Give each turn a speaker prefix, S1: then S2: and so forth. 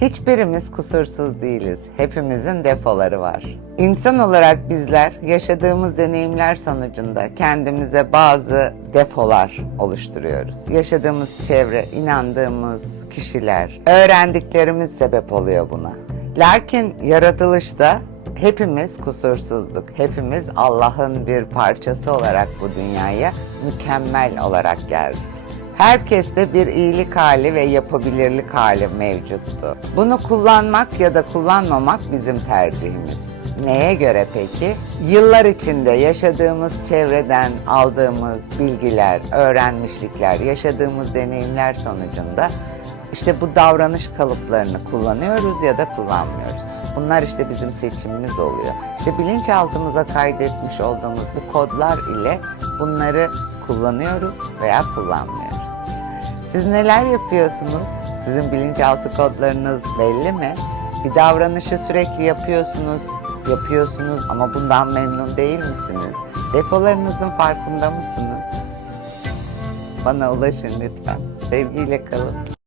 S1: Hiçbirimiz kusursuz değiliz. Hepimizin defoları var. İnsan olarak bizler yaşadığımız deneyimler sonucunda kendimize bazı defolar oluşturuyoruz. Yaşadığımız çevre, inandığımız kişiler, öğrendiklerimiz sebep oluyor buna. Lakin yaratılışta hepimiz kusursuzduk. Hepimiz Allah'ın bir parçası olarak bu dünyaya mükemmel olarak geldik. Herkeste bir iyilik hali ve yapabilirlik hali mevcuttu. Bunu kullanmak ya da kullanmamak bizim tercihimiz. Neye göre peki? Yıllar içinde yaşadığımız çevreden aldığımız bilgiler, öğrenmişlikler, yaşadığımız deneyimler sonucunda işte bu davranış kalıplarını kullanıyoruz ya da kullanmıyoruz. Bunlar işte bizim seçimimiz oluyor. İşte bilinçaltımıza kaydetmiş olduğumuz bu kodlar ile bunları kullanıyoruz veya kullanmıyoruz. Siz neler yapıyorsunuz? Sizin bilinçaltı kodlarınız belli mi? Bir davranışı sürekli yapıyorsunuz, yapıyorsunuz ama bundan memnun değil misiniz? Defolarınızın farkında mısınız? Bana ulaşın lütfen. Sevgiyle kalın.